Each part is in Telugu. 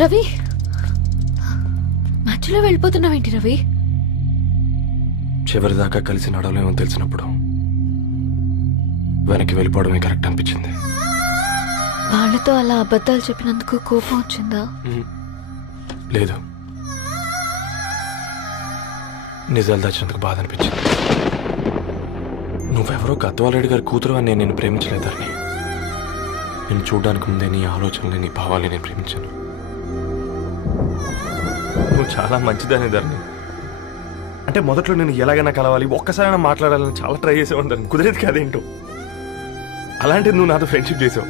రవి, మధ్యలో వెళ్ళిపోతున్నావేంటి రవి? చివరిదాకా కలిసి నడవలేమో తెలిసినప్పుడు వెనక్కి వెళ్ళిపోవడమే కరెక్ట్ అనిపించింది. వాళ్ళతో అలా అబద్ధాలు చెప్పినందుకు కోపం వచ్చిందా? లేదు, నిజాలు దాచినందుకు బాధ అనిపించింది. నువ్వెవరో గద్వాలరెడ్డి గారి కూతురు అని నేను ప్రేమించలేదని. నేను చూడడానికి ముందే నీ ఆలోచనలు, నీ భావాల్ని నేను ప్రేమించాను. నువ్వు చాలా మంచిదని ధరణి. అంటే మొదట్లో నేను ఎలాగైనా కలవాలి, ఒక్కసారైనా మాట్లాడాలని చాలా ట్రై చేసేవాడిని ధరణి. కుదిరేది కాదేంటో. అలాంటిది నువ్వు నాతో ఫ్రెండ్షిప్ చేసావు.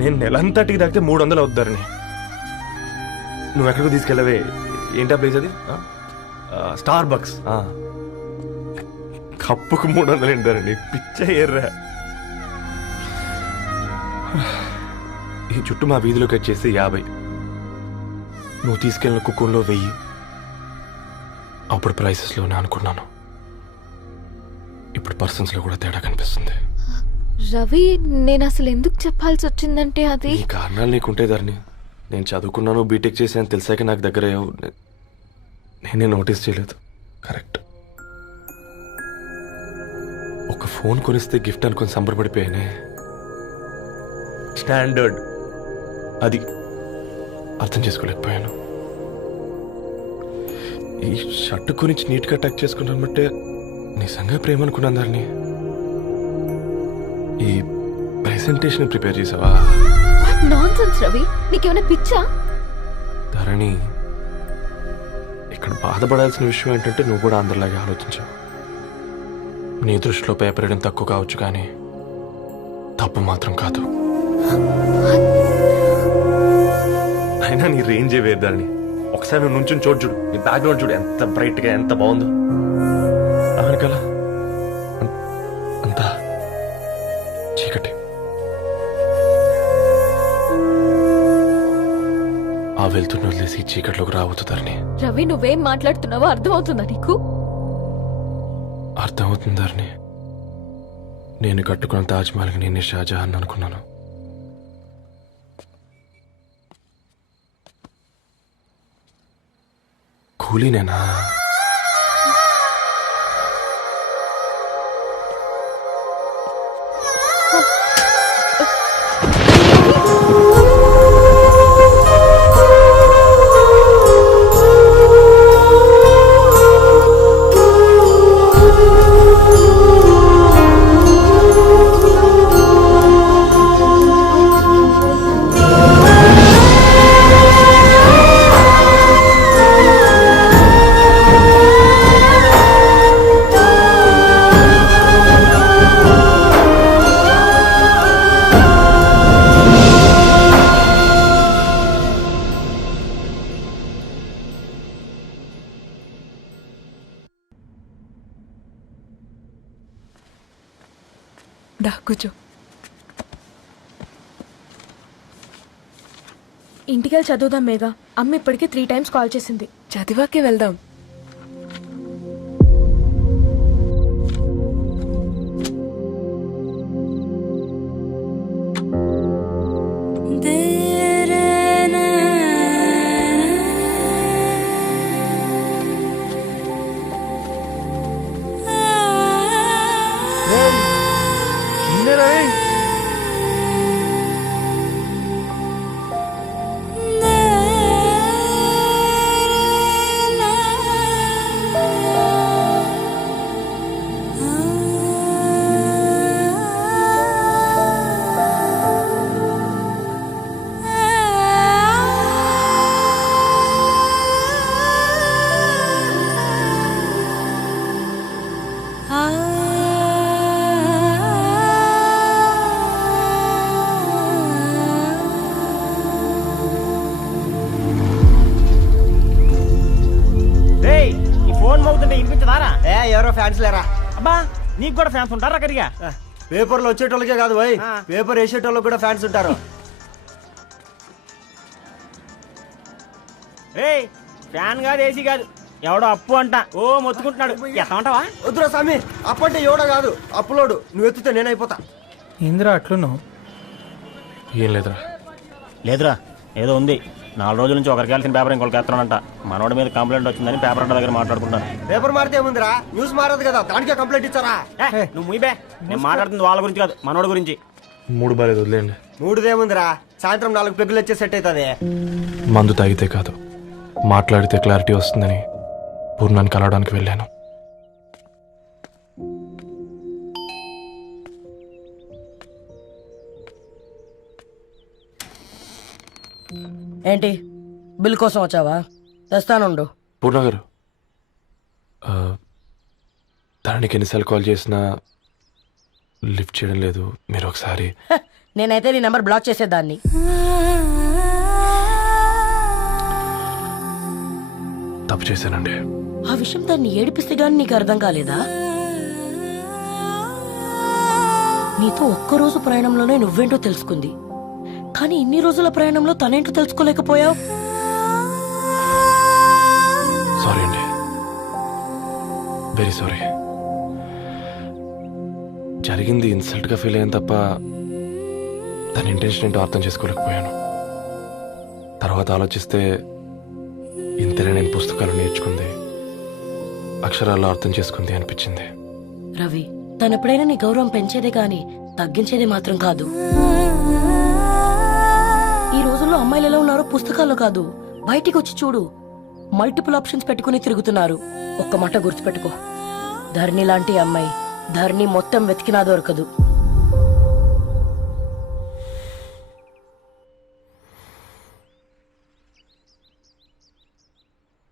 నేను నెలంతటికి తాగితే 300 అవుతారని. నువ్వు ఎక్కడికి తీసుకెళ్ళవే? ఏంటా ప్లేస్ అది? Star bucks. కప్పుకు 300 ఏంటారండి, పిచ్చ ఎర్రా. ఈ చుట్టూ మా వీధిలోకి వచ్చేసి 50. నువ్వు తీసుకెళ్ళిన కుక్కర్లో 1000. అప్పుడు ప్రైసెస్లోనే అనుకున్నాను, ఇప్పుడు పర్సన్స్లో కూడా తేడా కనిపిస్తుంది. రవి, నేను అసలు ఎందుకు చెప్పాల్సి వచ్చిందంటే అది ఈ కారణాలు నీకుంటే ధరణి. నేను చదువుకున్నాను, బీటెక్ చేశాను తెలిసాక నాకు దగ్గర నేనే నోటీస్ చేయలేదు. కరెక్ట్. ఒక ఫోన్ కొనిస్తే గిఫ్ట్ అనుకొని సంబరపడిపోయానే. స్టాండర్డ్ అది అర్థం చేసుకోలేకపోయాను. ఈ షర్ట్ గురించి నీట్గా టచ్ చేసుకున్నాను బట్టే నిజంగా ప్రేమ అనుకున్నాను దాన్ని. ఈ ప్రెజెంటేషన్ ప్రిపేర్ చేసావా? నాన్సెన్స్ రవి, నీకేమైనా పిచ్చా? ధరణి, ఇక్కడ బాధపడాల్సిన విషయం ఏంటంటే నువ్వు కూడా అందరిలాగే ఆలోచించావు. నీ దృష్టిలో పేపర్ వేయడం తక్కువ కావచ్చు, కానీ తప్పు మాత్రం కాదు. అయినా నీ రేంజే వేరు ధరణి. ఒకసారి నువ్వు నుంచుని చూడు, నీ బ్యాక్గ్రౌండ్ చూడు ఎంత బ్రైట్గా, ఎంత బాగుందో. వెనకాల అంతా చీకటి. ఆ వెళ్తున్న వదిలేసి చీకట్లోకి రావద్దుతారని. రవి, నువ్వేం మాట్లాడుతున్నావో అర్థమవుతుందా నీకు? అర్థమవుతుందారని. నేను కట్టుకున్న తాజ్ మహల్కి నేనే షాజహాన్ అనుకున్నాను. కూలీనేనా? కూర్చో. ఇంటికెళ్ళి చదువుదాం మేఘా. అమ్మ ఇప్పటికే 3 times కాల్ చేసింది. చదివాకే వెళ్దాం. ఎవరో ఫ్యాన్స్ లేరా? అబ్బా, నీకు కూడా ఫ్యాన్స్ ఉంటారా? కరిగా పేపర్లో వచ్చేటోళ్ళకే కాదు భయ్, పేపర్ వేసేటోళ్ళకి కూడా ఫ్యాన్స్ ఉంటారు. ఫ్యాన్ కాదు, ఏసీ కాదు, ఎవడో అప్పు అంట ఓ మొత్తుకుంటున్నాడు. ఎత్తమంటావా? వద్దురా స్వామి, అప్పు అంటే ఎవడో కాదు, అప్పులోడు. నువ్వు ఎత్తుతే నేనైపోతా. ఇంద్రా అట్లున్నావు? ఏం లేదురా. లేదురా, ఏదో ఉంది. 4 రోజుల నుంచి ఒకరికి వెళ్ళిన పేపర్ ఇంకొకరికి ఎత్తానంట. మనోడి మీద కంప్లైంట్ వచ్చిందని పేపర్ అంట దగ్గర మాట్లాడుకుంటాను. పేపర్ మారితే ఏముందిరా, న్యూస్ మారదు కదా, దానికే కంప్లైంట్ ఇచ్చారా? నువ్వు ముయ్యబే, నేను మాట్లాడుతుంది వాళ్ళ గురించి కాదు, మనోడి గురించి. మూడు బాలేదు, వదిలేండి. మూడుదేముందిరా, సాయంత్రం 4 పెగ్గులు వచ్చే సెట్ అవుతుంది. మందు తాగితే కాదు, మాట్లాడితే క్లారిటీ వస్తుందని పూర్ణాన్ని కలవడానికి వెళ్ళాను. ఏంటి, బిల్ కోసం వచ్చావా? తెస్తానుండు. పూర్ణ గారు, దానికి ఎన్నిసార్లు కాల్ చేసినా లిఫ్ట్ చేయడం లేదు. మీరు ఒకసారి నేనైతే నీ నెంబర్ బ్లాక్ చేసేదాన్ని. తప్పు చేశానండి. ఆ విషయం దాన్ని ఏడిపిస్తే గానీ నీకు అర్థం కాలేదా? నీతో ఒక్కరోజు ప్రయాణంలోనే నువ్వేంటో తెలుసుకుంది, కానీ ఇన్ని రోజుల ప్రయాణంలో తనేంటో తెలుసుకోలేకపోయావు. సారీ అండి, వెరీ సారీ. జరిగింది ఇన్సల్ట్గా ఫీల్ అయ్యాను తప్ప దాని ఇంటెన్షన్ ఏంటో అర్థం చేసుకోలేకపోయాను. తర్వాత ఆలోచిస్తే ఇంతనే నేను పుస్తకాలు నేర్చుకుంది, అక్షరాల్లో అర్థం చేసుకుంది అనిపించింది. రవి, తనెప్పుడైనా నీ గౌరవం పెంచేదే కానీ తగ్గించేదే మాత్రం కాదు. ఈ రోజుల్లో అమ్మాయిలు ఎలా ఉన్నారో పుస్తకాల్లో కాదు, బయటికి వచ్చి చూడు. మల్టిపుల్ ఆప్షన్స్ పెట్టుకుని తిరుగుతున్నారు. ఒక్క మాట గుర్తుపెట్టుకో, ధరణి లాంటి అమ్మాయి ధరణి మొత్తం వెతికినా దొరకదు.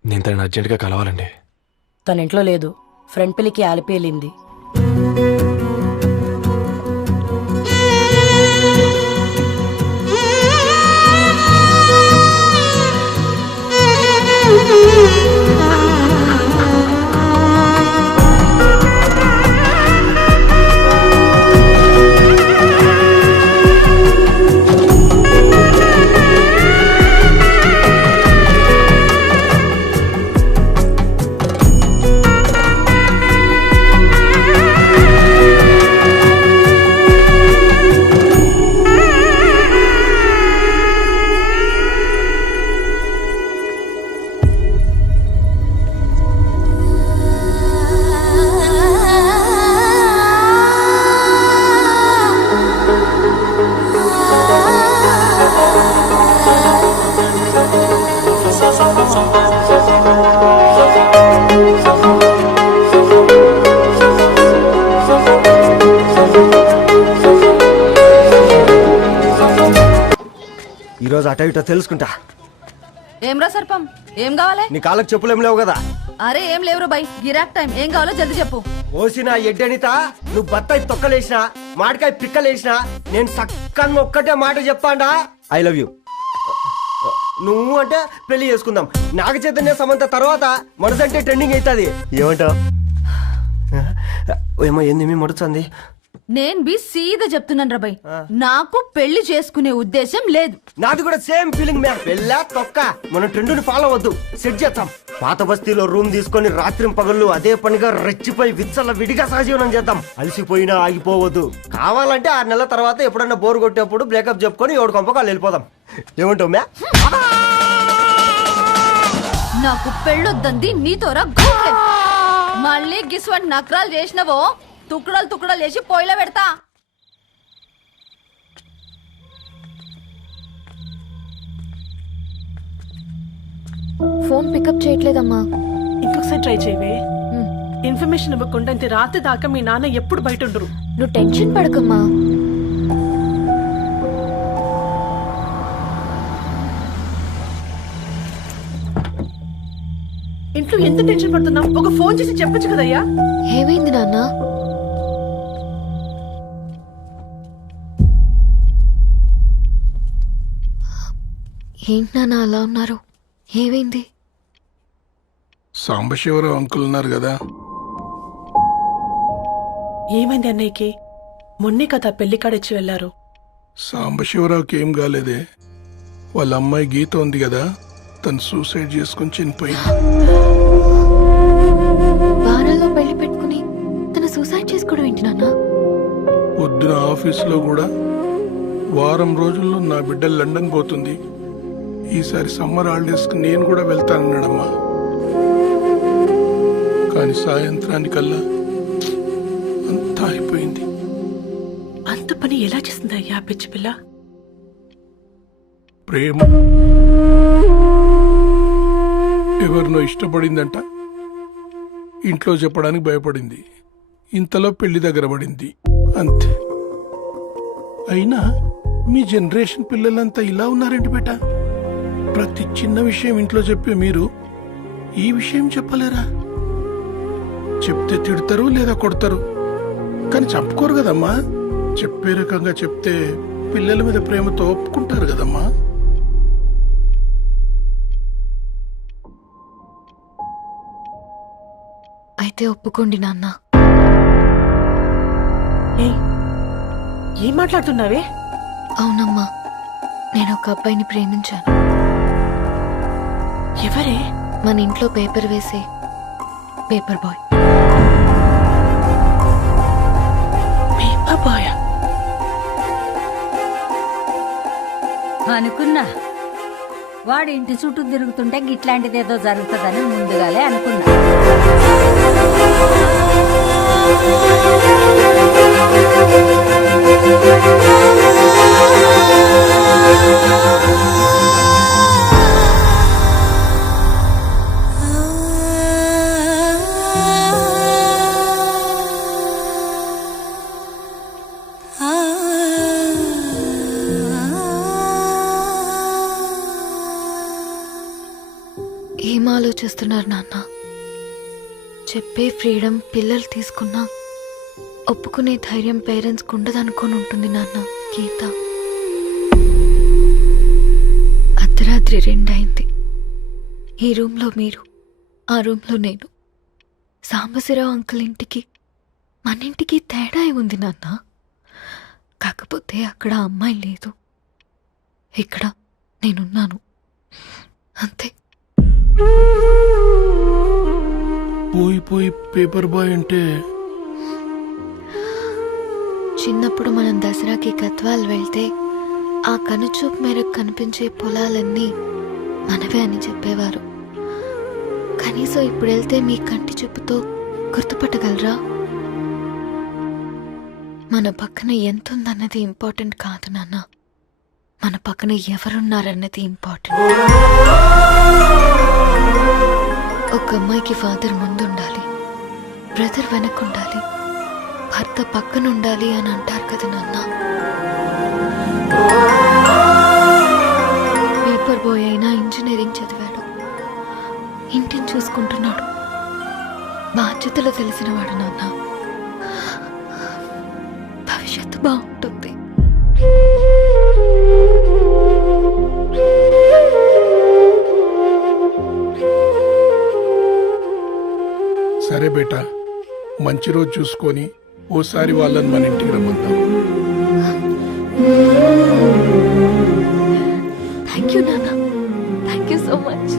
నేను తనని అర్జెంటుగా కలవాలండి. తన ఇంట్లో లేదు, ఫ్రెండ్ పెళ్లికి ఆలిపి వెళ్ళింది. ఈరోజు అట ఇటో తెలుసుకుంటా. ఏమ్రా సర్పం, ఏం కావాలి? నీ కాళ్ళకి చెప్పులేం లేవు కదా? అరే ఏం లేవురా బై, గిరాక్ టైం. ఏం కావాలో జల్దీ చెప్పు. ఓసిన ఎడ్డనిత, నువ్వు బత్తాయి తొక్కలేసినా మాడికాయ పిక్కలేసినా నేను సక్కంగా ఒక్కటే మాట చెప్పాండా, ఐ లవ్ యూ. నువ్వు అంటే పెళ్లి చేసుకుందాం. నాగ చైతన్య సమంత తర్వాత మనసంటే ట్రెండింగ్ అవుతుంది. ఏమంటావు? ఏమో ఏంది మీ మడుతుంది? నేను బి సీదా చెప్తున్నాను రా బై, నాకు పెళ్లి చేసుకునే ఉద్దేశం లేదు. నాది కూడా సేమ్ ఫీలింగ్ మ్యామ్. పెళ్ళా తొక్క, మనం ట్రెండ్ని ఫాలో వద్దు, సెట్ చేద్దాం. పాత బస్తీలో రూమ్ తీసుకొని రాత్రి పగళ్ళు అదే పనిగా రెచ్చిపోయి విచ్చల విడిగా సహజీవనం చేద్దాం. అలసిపోయినా ఆగిపోవద్దు. కావాలంటే 6 నెలల తర్వాత ఎప్పుడన్నా బోర్ కొట్టేప్పుడు బ్రేకప్ చెప్పుకొని ఎవడు కొంపకాలు వెళ్ళిపోదాం. ఏమంటావు మ్యా? నాకు పెళ్ళొద్దంది నీతోరా గోకే. మళ్ళీ గిస్వంటి నకరాలు చేసినవో తుక్కడలు తుక్కడలు చేసి పొయ్యిలో పెడతా. ఫోన్ పికప్ చేయట్లేదమ్మా. ఇంకొకసారి ట్రై చేయవే. ఇన్ఫర్మేషన్ ఇవ్వకుండా ఇంత రాత్రి దాకా మీ నాన్న ఎప్పుడు బయట ఉండరు. నువ్వు టెన్షన్ పడకమ్మా. ఇంట్లో ఎంత టెన్షన్ పడుతున్నావు? ఒక ఫోన్ చేసి చెప్పొచ్చు కదయ్యా. ఏమైంది నాన్న? ఏంటి నాన్న అలా ఉన్నారు? ఏమైంది? సాంబశివరావు అంకుల్ ఉన్నారు కదా, ఏమైంది అన్నయ్యకి? మొన్నే కదా పెళ్లి కాడిచ్చి వెళ్లారు. సాంబశివరావుకి ఏం కాలేదే. వాళ్ళ అమ్మాయి గీత ఉంది కదా, తను సూసైడ్ చేసుకుని చనిపోయింది. వారాల్లో పెళ్లి పెట్టుకుని తను సూసైడ్ చేసుకోవడం ఏంటి నాన్న? పొద్దున ఆఫీసులో కూడా వారం రోజుల్లో బిడ్డ లండన్ పోతుంది, ఈసారి సమ్మర్ హాలిడేస్కి నేను కూడా వెళ్తానన్నాడమ్మా. కానీ సాయంత్రానికల్లా అంతా అయిపోయింది. అంత పని ఎలా చేస్తుందయ్యా పిచ్చి పిల్ల? ప్రేమ ఎవరినో ఇష్టపడిందంట, ఇంట్లో చెప్పడానికి భయపడింది. ఇంతలో పెళ్లి దగ్గర పడింది, అంతే. అయినా మీ జనరేషన్ పిల్లలంతా ఇలా ఉన్నారేంటి బేట? ప్రతి చిన్న విషయం ఇంట్లో చెప్పే మీరు ఈ విషయం చెప్పలేరా? చెప్తే తిడతారు లేదా కొడతారు, కానీ చంపుకోరు కదమ్మా. చెప్పే రకంగా చెప్తే పిల్లల మీద ప్రేమతో ఒప్పుకుంటారు కదమ్మా. అయితే ఒప్పుకోండి నాన్న. ఏయ్, ఏం మాట్లాడుతున్నావే? అవునమ్మా, నేను ఒక అబ్బాయిని ప్రేమించాను. ఎవరే? మన ఇంట్లో పేపర్ వేసే పేపర్ బాయ్. Paper boy? అనుకున్నా వాడి ఇంటి చుట్టూ తిరుగుతుంటే గిట్లాంటిదేదో జరుగుతుందని ముందుగాలే అనుకున్నా. ఏం ఆలోచిస్తున్నారు నాన్న? చెప్పే ఫ్రీడమ్ పిల్లలు తీసుకున్నా ఒప్పుకునే ధైర్యం పేరెంట్స్కి ఉండదనుకొని ఉంటుంది నాన్న. గీత, అర్ధరాత్రి 2 అయింది. ఈ రూమ్లో మీరు, ఆ రూమ్లో నేను. సాంబశివరావు అంకుల్ ఇంటికి మన ఇంటికి తేడా ఉంది నాన్న. కాకపోతే అక్కడ అమ్మాయి లేదు, ఇక్కడ నేనున్నాను, అంతే. పోయి పోయి పేపర్ బాయ్ అంటే చిన్నప్పుడు మనం దసరాకి గద్వాల్ వెళ్తే ఆ కనుచూపు మేరకు కనిపించే పొలాలన్నీ మనవే అని చెప్పేవారు. కనీసం ఇప్పుడు వెళ్తే మీ కంటి చూపుతో గుర్తుపట్టగలరా? మన పక్కన ఎంతుందన్నది ఇంపార్టెంట్ కాదు నాన్న, మన పక్కన ఎవరున్నారన్నది ఇంపార్టెంట్. ఒక అమ్మాయికి ఫాదర్ ముందుండాలి, బ్రదర్ వెనకుండాలి, భర్త పక్కన ఉండాలి అని అంటారు కదా నాన్న. పేపర్ బాయ్ అయినా ఇంజనీరింగ్ చదివాడు, ఇంటిని చూసుకుంటున్నాడు, బాధ్యతలు తెలిసినవాడు నాన్న. భవిష్యత్తు బాగుంటుంది. సరే బేటా, మంచి రోజు చూసుకొని ఓసారి వాళ్ళని మన ఇంటికి రమ్మంటాం. థ్యాంక్ యూ నాన్న, థ్యాంక్ యూ సో మచ్.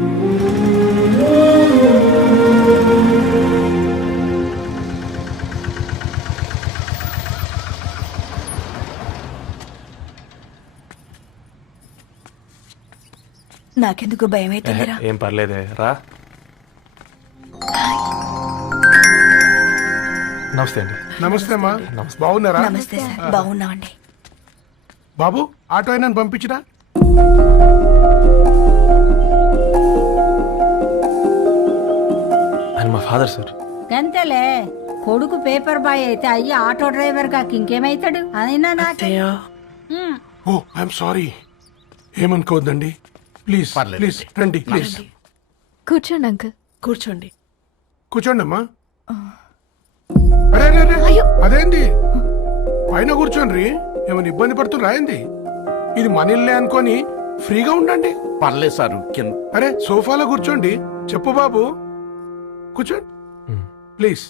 నాకెందుకు భయం అవుతుందిరా. ఏం పర్లేదే, రా. నమస్తే అండి. నమస్తే అమ్మా, బాగున్నారా? నమస్తే సార్, బాగున్నామండి. బాబు, ఆటో అయినా పంపించరా? ఆయన మా ఫాదర్ సార్. గంతేలే, కొడుకు పేపర్ బాయ్ అయితే అయ్యి ఆటో డ్రైవర్ కాక ఇంకేమైతాడు? అయినా నాకు ఓ, ఐఎమ్ సారీ. ఏమనుకోవద్దండి, ప్లీజ్ ప్లీజ్ రండి, ప్లీజ్ కూర్చోండి అంకుల్. కూర్చోండి. కూర్చోండి అమ్మా. అరే అరే అరే, అదేంది పైన కూర్చోండి, ఏమైనా ఇబ్బంది పడుతున్నా ఏంది? ఇది మన ఇల్లే అనుకొని ఫ్రీగా ఉండండి. పర్లేదు సారు. అరే సోఫాలో కూర్చోండి. చెప్పు బాబు, కూర్చోండి ప్లీజ్.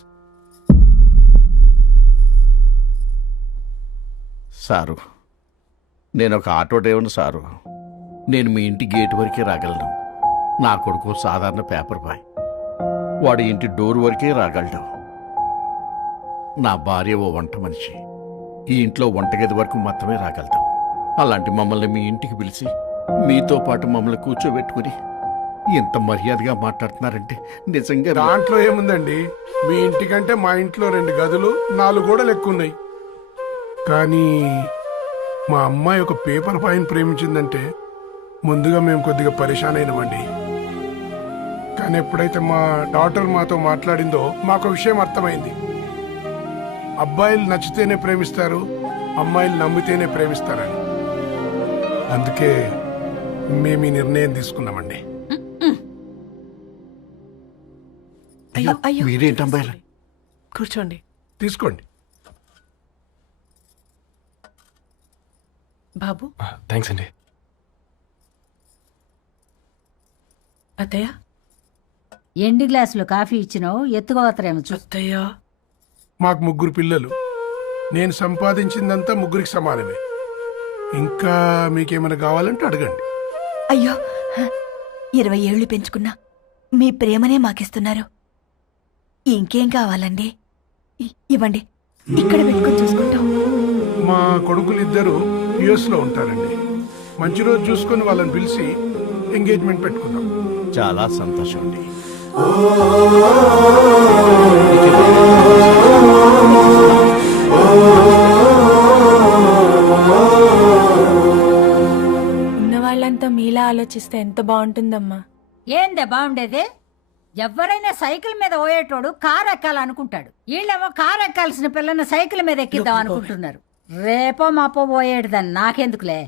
సారు, నేను ఒక ఆటో డ్రైవర్ని సారు. నేను మీ ఇంటి గేట్ వరకే రాగలను. నా కొడుకు సాధారణ పేపర్ బాయ్, వాడి ఇంటి డోర్ వరకే రాగలడు. నా భార్య ఓ వంట మనిషి, ఈ ఇంట్లో వంటగది వరకు మాత్రమే రాగలుగుతాం. అలాంటి మమ్మల్ని మీ ఇంటికి పిలిచి మీతో పాటు మమ్మల్ని కూర్చోబెట్టుకుని ఎంత మర్యాదగా మాట్లాడుతున్నారంటే నిజంగా దాంట్లో ఏముందండి, మీ ఇంటికంటే మా ఇంట్లో 2 గదులు 4 గోడలు ఎక్కువ ఉన్నాయి. కానీ మా అమ్మాయి ఒక పేపర్ పైన ప్రేమించిందంటే ముందుగా మేము కొద్దిగా పరేషాన్ అయినామండి. కానీ ఎప్పుడైతే మా డాటర్ మాతో మాట్లాడిందో మాకు విషయం అర్థమైంది. అబ్బాయిలు నచ్చితేనే ప్రేమిస్తారు, అమ్మాయిలు నమ్మితేనే ప్రేమిస్తారని. అందుకే మేము ఈ నిర్ణయం తీసుకున్నామండి. అయ్యో అయ్యో మీరేంటి అమ్మాయిలు? కూర్చోండి. తీసుకోండి. బాబు, థ్యాంక్స్ అండి. అత్తయ్య. ఎండి గ్లాసులో కాఫీ ఇచ్చినావు, ఎత్తుకోవతరేమో చూ. అత్తయ్య. మాకు 3 పిల్లలు. నేను సంపాదించిందంతా 3కి సమానమే. ఇంకా మీకేమైనా కావాలంటే అడగండి. అయ్యో 20 ఏళ్లు పెంచుకున్నా మీ ప్రేమనే మాకిస్తున్నారు. ఇంకేం కావాలండి? ఇవ్వండి, ఇక్కడ పెట్టుకొని చూసుకుంటాం. మా కొడుకులిద్దరూ యుఎస్ లో ఉంటారండి. మంచి రోజు చూసుకొని వాళ్ళని పిలిచి ఎంగేజ్మెంట్ పెట్టుకుందాం. చాలా సంతోషం అండి. ఉన్న వాళ్ళంతా మీలా ఆలోచిస్తే ఎంత బాగుంటుందమ్మా. ఏందే బాగుండేది? ఎవరైనా సైకిల్ మీద పోయేటోడు కారు ఎక్కాలనుకుంటాడు. వీళ్ళేమో కారు ఎక్కాల్సిన పిల్లని సైకిల్ మీద ఎక్కిద్దాం అనుకుంటున్నారు. రేపో మాపో పోయేడుదని నాకెందుకులే,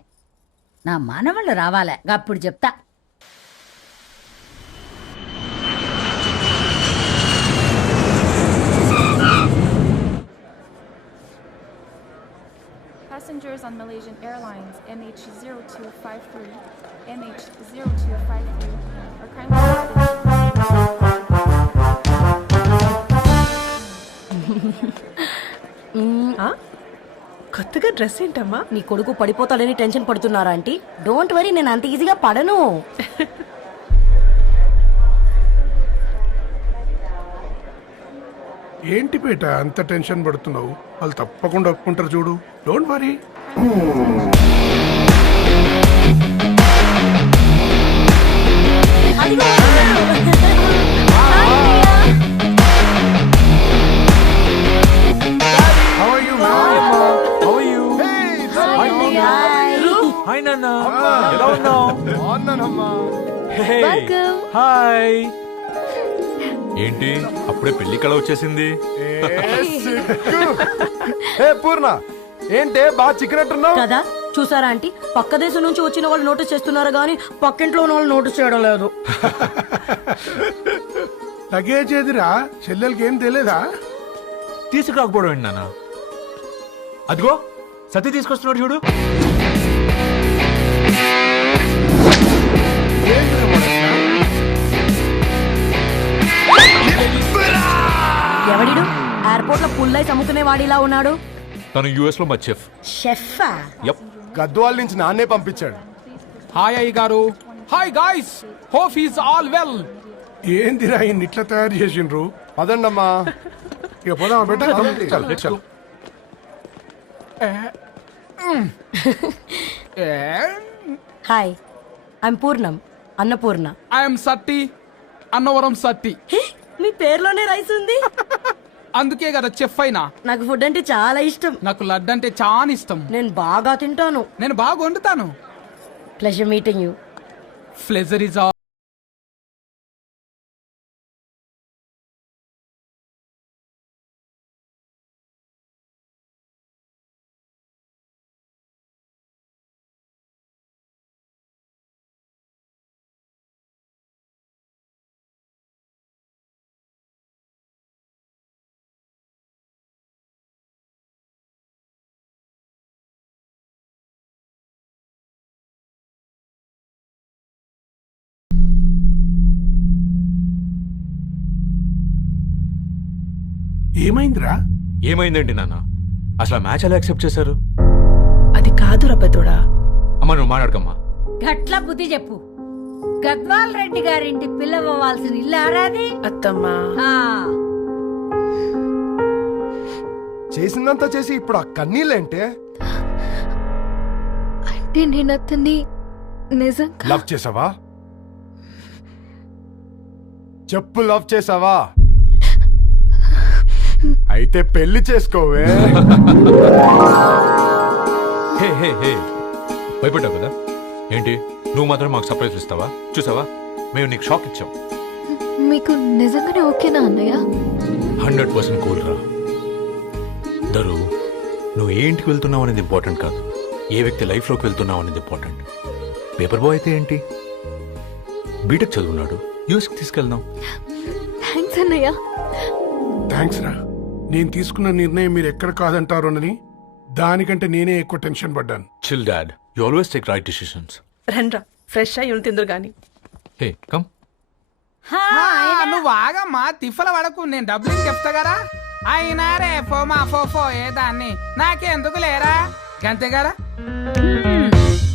నా మనవళ్ళు రావాలే, అప్పుడు చెప్తా. Passengers on Malaysian Airlines MH0253, MH0253 are kindly కొత్తగా డ్రెస్ ఏంటమ్మా? నీ కొడుకు పడిపోతాడని టెన్షన్ పడుతున్నారా ఆంటీ? డోంట్ వరీ, నేను అంత ఈజీగా పడను. ఏంటి పేట అంత టెన్షన్ పడుతున్నావు? వాళ్ళు తప్పకుండా ఒప్పుకుంటారు చూడు. Don't worry. హాయ్ నాన్న, ఎలా ఉన్నావు? హాయ్. ఏంటి అప్పుడే పెళ్లి కళ వచ్చేసింది? పూర్ణ ఏంటే బాగా చికెనట్టున్నావు కదా, చూసారా ఆంటీ? పక్క దేశం నుంచి వచ్చిన వాళ్ళు నోటీస్ చేస్తున్నారు కానీ పక్కింట్లో ఉన్న వాళ్ళు నోటీస్ చేయడం లేదు. లగేజ్ ఏదిరా? చెల్లెలకి ఏం తెలియదా? తీసుకురాకపోవడం ఏంటి నాన్న? అదిగో సతీ తీసుకొస్తున్నాడు చూడు. ఎవడిడు ఎయిర్పోర్ట్ లో పుల్లైస్ అమ్ముకునే వాడిలా ఉన్నాడు? తను యుఎస్ లో మా చెఫ్. షెఫా? యప్. గద్వాల నుంచి నాన్నే పంపించాడు. హాయ్ అయ్య గారు. Hi guys, hope is all well. ఏందిరా ఇన్ని ఇట్లా తయారు చేసిండ్రు? పదండమ్మా. ఇక పోదామా బెట్ట? Hi, I'm Purnam, Annapurna. I'm Satti, Annavaram Satti. మీ పేర్లోనే రైస్ ఉంది. అందుకే కదా చెఫ్ అయినా. నాకు ఫుడ్ అంటే చాలా ఇష్టం. నాకు లడ్డు అంటే చాలా ఇష్టం. నేను బాగా తింటాను. నేను బాగా వండుతాను. Pleasure meeting you. Pleasure is all. ఏమైందిరా? ఏమైందేంటి నాన్న? అసలు ఆ మ్యాచ్ ఎలా యాక్సెప్ట్ చేశారు? అది కాదు రబ్బతోడా. అమ్మ నువ్వు మాట్లాడకమ్మా. గట్ల బుద్ధి చెప్పు. గద్వాల్ రెడ్డి గారింటి పిల్లవ్వాల్సిన ఇల్లు ఆరాది. అత్తమ్మా, చేసిందంతా చేసి ఇప్పుడు ఆ కన్నీళ్ళేంటే? అంటే నేను అతన్ని నిజంగా లవ్ చేసావా? చెప్పు, లవ్ చేసావా? అయితే పెళ్లి చేసుకోవే. హే హే హే, భయపడ్డావు కదా ఏంటి? నువ్వు మాత్రం మాకు సర్ప్రైజ్ ఇస్తావా? చూసావా, మేము నీకు షాక్ ఇచ్చాం. మీకు నిజంగానే ఓకేనా అన్నయ్య? 100% కూల్ రా దరు. నువ్వు ఏ ఇంటికి వెళ్తున్నావు అనేది ఇంపార్టెంట్ కాదు, ఏ వ్యక్తి లైఫ్లోకి వెళ్తున్నావు అనేది ఇంపార్టెంట్. పేపర్ బాయ్ అయితే ఏంటి, బీటెక్ చదువున్నాడు, యూఎస్కి తీసుకెళ్దాం. థ్యాంక్స్ అన్నయ్య. థ్యాంక్స్ రా. నేను తీసుకున్న నిర్ణయం మీరు ఎక్కడ కాదంటారోనని దానికంటే నేనే ఎక్కువ టెన్షన్ పడ్డాను. Chill dad, you always take right decisions. రండ్రా, ఫ్రెష్ అయ్యి ఉండి తిందురు గాని. Hey come. నువ్వు ఆగమ్మా, తిఫల పడకు, నేను డబ్బులు చెప్తా కదా. అయినా రేపో మా ఫోఫో ఏ దాన్ని నాకెందుకు లేరా, గంతే కదా.